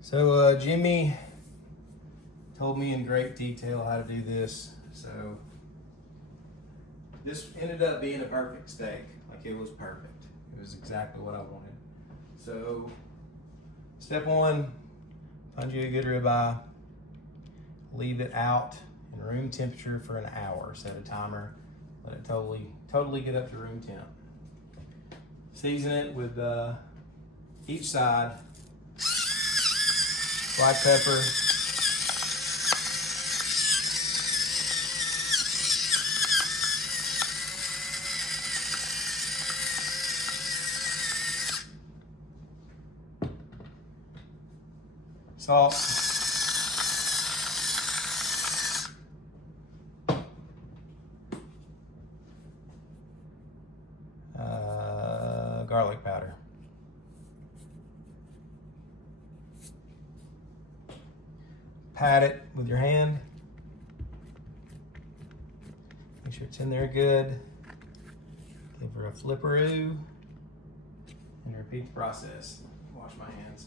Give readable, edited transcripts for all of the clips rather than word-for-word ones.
So Jimmy told me in great detail how to do this. So this ended up being a perfect steak. Like, it was perfect. It was exactly what I wanted. So step one, find you a good ribeye. Leave it out in room temperature for an hour. Set a timer. Let it totally get up to room temp. Season it with each side black pepper, salt, garlic powder. Pat it with your hand. Make sure it's in there good. Give her a flipperoo and repeat the process. Wash my hands.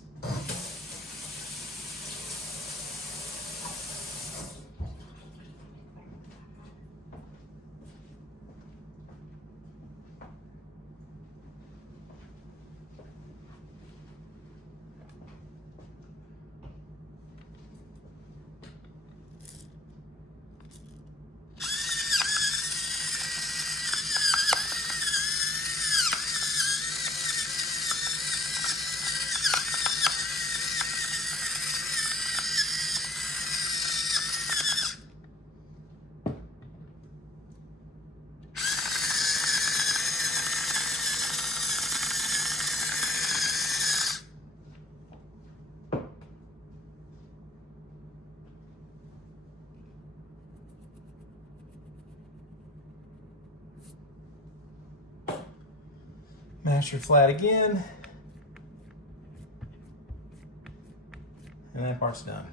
Mash your flat again. And that part's done.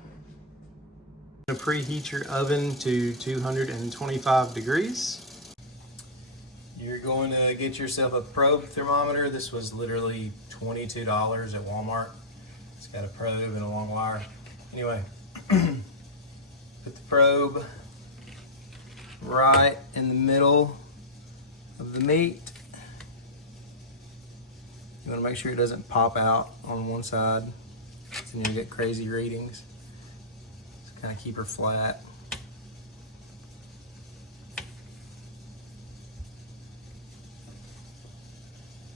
Preheat your oven to 225 degrees. You're going to get yourself a probe thermometer. This was literally $22 at Walmart. It's got a probe and a long wire. Anyway, put the probe right in the middle of the meat. You want to make sure it doesn't pop out on one side, then you'll get crazy readings. Just kind of keep her flat.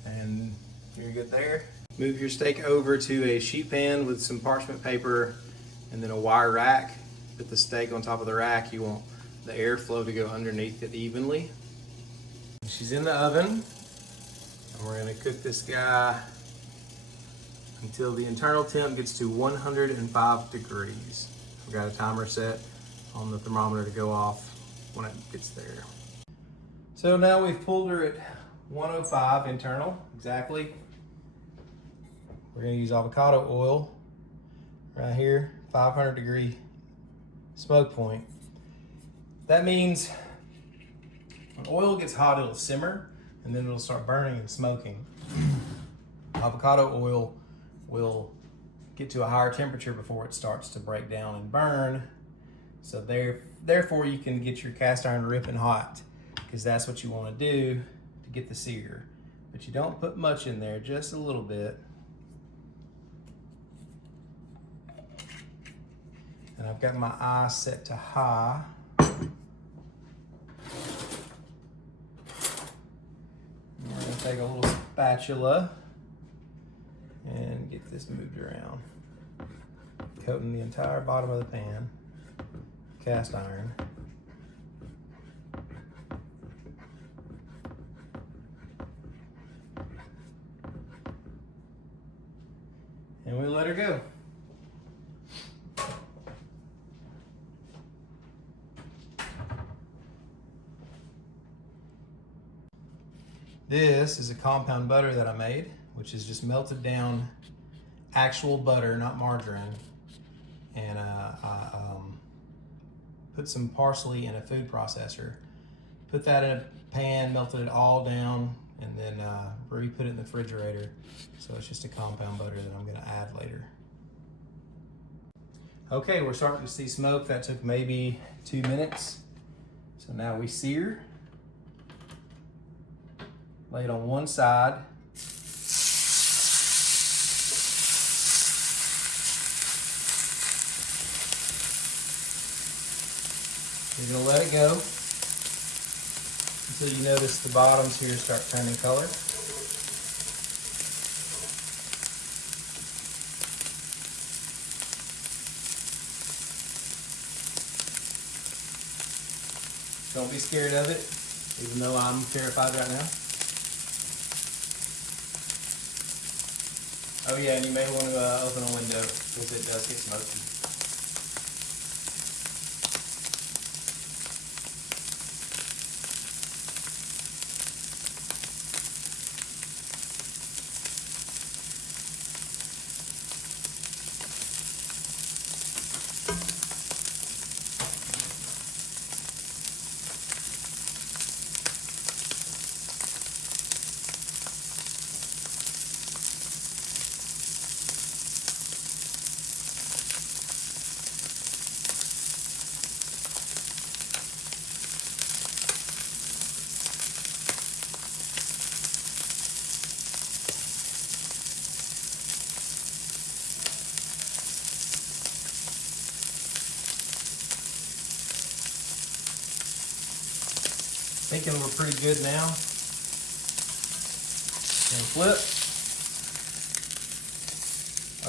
And you're good there. Move your steak over to a sheet pan with some parchment paper and then a wire rack. Put the steak on top of the rack. You want the airflow to go underneath it evenly. She's in the oven. We're gonna cook this guy until the internal temp gets to 105 degrees. We've got a timer set on the thermometer to go off when it gets there. So now we've pulled her at 105 internal, exactly. We're gonna use avocado oil right here, 500 degree smoke point. That means when oil gets hot, it'll simmer, and then it'll start burning and smoking. Avocado oil will get to a higher temperature before it starts to break down and burn. So therefore you can get your cast iron ripping hot, because that's what you want to do to get the sear. But you don't put much in there, just a little bit. And I've got my eye set to high. We're going to take a little spatula and get this moved around, coating the entire bottom of the pan, cast iron. And we let her go. This is a compound butter that I made, which is just melted down actual butter, not margarine. And I put some parsley in a food processor, put that in a pan, melted it all down, and then re-put it in the refrigerator. So it's just a compound butter that I'm gonna add later. Okay, we're starting to see smoke. That took maybe 2 minutes. So now we sear. Lay it on one side. You're gonna let it go until you notice the bottoms here start turning color. Don't be scared of it, even though I'm terrified right now. Oh yeah, and you may want to open a window because it does get smoky. Thinking we're pretty good now. And flip.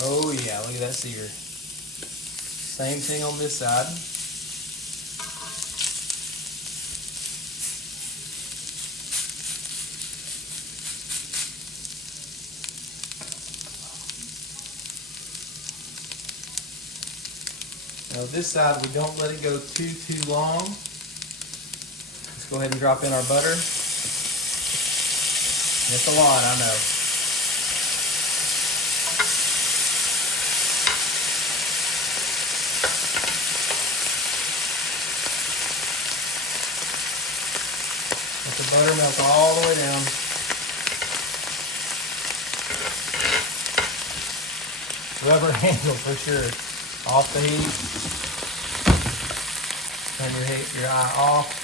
Oh yeah, look at that sear. Same thing on this side. Now this side, we don't let it go too long. Let's go ahead and drop in our butter. It's a lot, I know. Let the butter melt all the way down. Rubber handle for sure. Off the heat. Turn your eye off.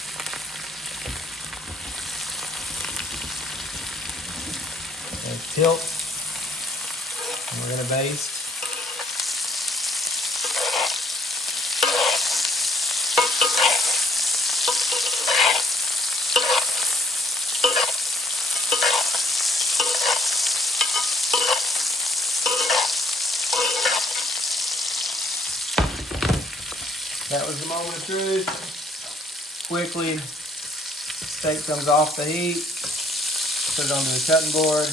And tilt. And we're going to baste. That was the moment of truth. Quickly, steak comes off the heat. Put it onto the cutting board.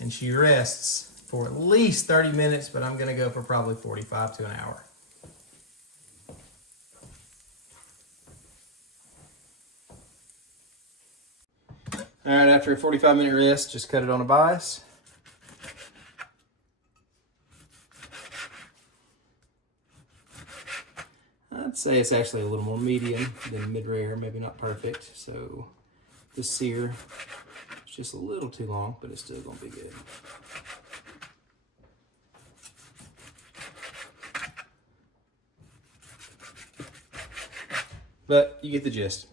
And she rests for at least 30 minutes, but I'm gonna go for probably 45 to an hour. All right, after a 45-minute rest, just cut it on a bias. I'd say it's actually a little more medium than mid-rare, maybe not perfect. So the sear is just a little too long, but it's still gonna be good. But you get the gist.